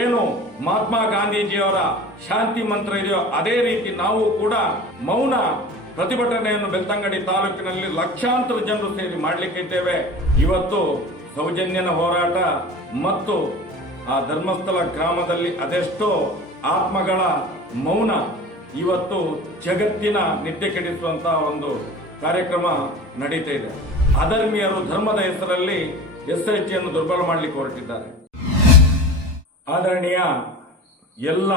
ಏನು ಮಹಾತ್ಮ ಗಾಂಧೀಜಿಯವರ ಶಾಂತಿ ಮಂತ್ರ ಇದೆಯೋ ಅದೇ ರೀತಿ ನಾವು ಕೂಡ ಮೌನ ಪ್ರತಿಭಟನೆಯನ್ನು ಬೆಳ್ತಂಗಡಿ ತಾಲೂಕಿನಲ್ಲಿ ಲಕ್ಷಾಂತರ ಜನರು ಸೇರಿ ಮಾಡಲಿಕ್ಕಿದ್ದೇವೆ ಇವತ್ತು ಸೌಜನ್ಯನ ಹೋರಾಟ ಮತ್ತು ಆ ಧರ್ಮಸ್ಥಳ ಗ್ರಾಮದಲ್ಲಿ ಅದೆಷ್ಟೋ ಆತ್ಮಗಳ ಮೌನ ಇವತ್ತು ಜಗತ್ತಿನ ನಿದ್ದೆ ಕೆಡಿಸುವಂತಹ ಒಂದು ಕಾರ್ಯಕ್ರಮ ನಡೀತಾ ಇದೆ ಅಧರ್ಮೀಯರು ಧರ್ಮದ ಹೆಸರಲ್ಲಿ ಎಸ್ ಎಚ್ ದುರ್ಬಲ ಮಾಡಲಿಕ್ಕೆ ಹೊರಟಿದ್ದಾರೆ ಆದರಣೀಯ ಎಲ್ಲ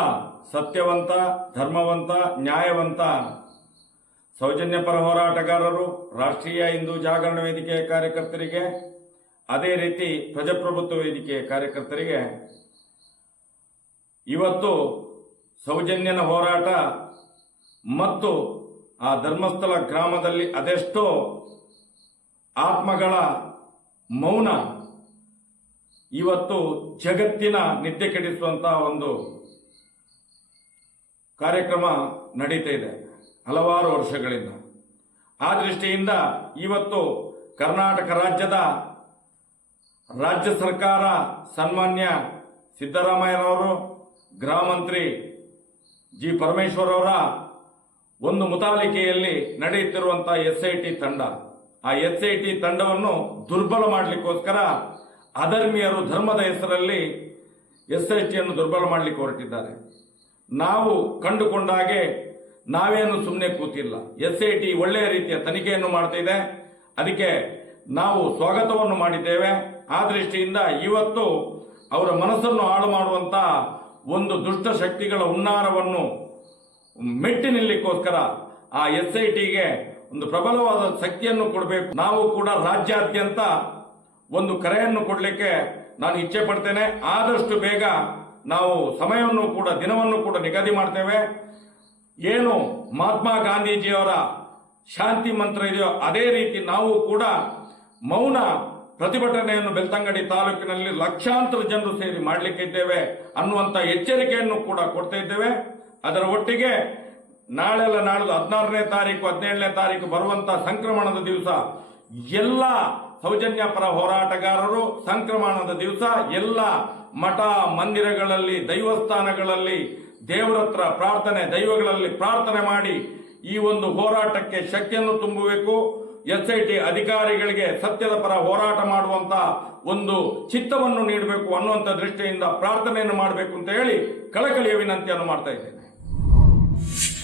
ಸತ್ಯವಂತ ಧರ್ಮವಂತ ನ್ಯಾಯವಂತ ಸೌಜನ್ಯ ಪರ ಹೋರಾಟಗಾರರು ರಾಷ್ಟ್ರೀಯ ಹಿಂದೂ ಜಾಗರಣ ವೇದಿಕೆಯ ಕಾರ್ಯಕರ್ತರಿಗೆ ಅದೇ ರೀತಿ ಪ್ರಜಾಪ್ರಭುತ್ವ ವೇದಿಕೆಯ ಕಾರ್ಯಕರ್ತರಿಗೆ ಇವತ್ತು ಸೌಜನ್ಯನ ಹೋರಾಟ ಮತ್ತು ಆ ಧರ್ಮಸ್ಥಳ ಗ್ರಾಮದಲ್ಲಿ ಅದೆಷ್ಟೋ ಆತ್ಮಗಳ ಮೌನ ಇವತ್ತು ಜಗತ್ತಿನ ನಿದ್ದೆ ಕೆಡಿಸುವಂಥ ಒಂದು ಕಾರ್ಯಕ್ರಮ ನಡೀತಾ ಇದೆ ಹಲವಾರು ವರ್ಷಗಳಿಂದ ಆ ದೃಷ್ಟಿಯಿಂದ ಇವತ್ತು ಕರ್ನಾಟಕ ರಾಜ್ಯದ ರಾಜ್ಯ ಸರ್ಕಾರ ಸನ್ಮಾನ್ಯ ಸಿದ್ದರಾಮಯ್ಯನವರು ಗೃಹ ಮಂತ್ರಿ ಜಿ ಪರಮೇಶ್ವರ್ ಅವರ ಒಂದು ಮುತಾಲಿಕೆಯಲ್ಲಿ ನಡೆಯುತ್ತಿರುವಂತಹ ಎಸ್ ಐ ಟಿ ತಂಡ ಆ ಎಸ್ ಐ ಟಿ ತಂಡವನ್ನು ದುರ್ಬಲ ಮಾಡಲಿಕ್ಕೋಸ್ಕರ ಅಧರ್ಮೀಯರು ಧರ್ಮದ ಹೆಸರಲ್ಲಿ ಎಸ್ ಎಸ್ ಟಿಯನ್ನು ದುರ್ಬಲ ಮಾಡಲಿಕ್ಕೆ ಹೊರಟಿದ್ದಾರೆ ನಾವು ಕಂಡುಕೊಂಡಾಗೆ ನಾವೇನು ಸುಮ್ಮನೆ ಕೂತಿಲ್ಲ ಎಸ್ ಐ ಟಿ ಒಳ್ಳೆಯ ರೀತಿಯ ತನಿಖೆಯನ್ನು ಮಾಡ್ತಾ ಅದಕ್ಕೆ ನಾವು ಸ್ವಾಗತವನ್ನು ಮಾಡಿದ್ದೇವೆ ಆ ದೃಷ್ಟಿಯಿಂದ ಇವತ್ತು ಅವರ ಮನಸ್ಸನ್ನು ಹಾಳು ಮಾಡುವಂತ ಒಂದು ದುಷ್ಟ ಶಕ್ತಿಗಳ ಹುನ್ನಾರವನ್ನು ಮೆಟ್ಟಿ ನಿಲ್ಲಕ್ಕೋಸ್ಕರ ಆ ಎಸ್ ಐ ಟಿಗೆ ಒಂದು ಪ್ರಬಲವಾದ ಶಕ್ತಿಯನ್ನು ಕೊಡಬೇಕು ನಾವು ಕೂಡ ರಾಜ್ಯಾದ್ಯಂತ ಒಂದು ಕರೆಯನ್ನು ಕೊಡಲಿಕ್ಕೆ ನಾನು ಇಚ್ಛೆ ಪಡ್ತೇನೆ ಆದಷ್ಟು ಬೇಗ ನಾವು ಸಮಯವನ್ನು ಕೂಡ ದಿನವನ್ನು ಕೂಡ ನಿಗದಿ ಮಾಡ್ತೇವೆ ಏನು ಮಹಾತ್ಮ ಗಾಂಧೀಜಿಯವರ ಶಾಂತಿ ಮಂತ್ರ ಇದೆಯೋ ಅದೇ ರೀತಿ ನಾವು ಕೂಡ ಮೌನ ಪ್ರತಿಭಟನೆಯನ್ನು ಬೆಳ್ತಂಗಡಿ ತಾಲೂಕಿನಲ್ಲಿ ಲಕ್ಷಾಂತರ ಜನರು ಸೇರಿ ಮಾಡಲಿಕ್ಕೆ ಇದ್ದೇವೆ ಅನ್ನುವಂಥ ಎಚ್ಚರಿಕೆಯನ್ನು ಕೂಡ ಕೊಡ್ತಾ ಇದ್ದೇವೆ ಅದರ ಒಟ್ಟಿಗೆ ನಾಳೆಲ್ಲ ನಾಳೆ ಹದಿನಾರನೇ ತಾರೀಕು ಹದಿನೇಳನೇ ತಾರೀಕು ಬರುವಂತಹ ಸಂಕ್ರಮಣದ ದಿವಸ ಎಲ್ಲ ಸೌಜನ್ಯ ಪರ ಹೋರಾಟಗಾರರು ಸಂಕ್ರಮಣದ ದಿವಸ ಎಲ್ಲ ಮಠ ಮಂದಿರಗಳಲ್ಲಿ ದೈವಸ್ಥಾನಗಳಲ್ಲಿ ದೇವರತ್ರ ಪ್ರಾರ್ಥನೆ ದೈವಗಳಲ್ಲಿ ಪ್ರಾರ್ಥನೆ ಮಾಡಿ ಈ ಒಂದು ಹೋರಾಟಕ್ಕೆ ಶಕ್ತಿಯನ್ನು ತುಂಬಬೇಕು ಎಸ್ ಐ ಟಿ ಅಧಿಕಾರಿಗಳಿಗೆ ಸತ್ಯದ ಪರ ಹೋರಾಟ ಮಾಡುವಂತ ಒಂದು ಚಿತ್ತವನ್ನು ನೀಡಬೇಕು ಅನ್ನುವಂಥ ದೃಷ್ಟಿಯಿಂದ ಪ್ರಾರ್ಥನೆಯನ್ನು ಮಾಡಬೇಕು ಅಂತ ಹೇಳಿ ಕಳಕಳಿಯ ವಿನಂತಿಯನ್ನು ಮಾಡ್ತಾ ಇದ್ದೇನೆ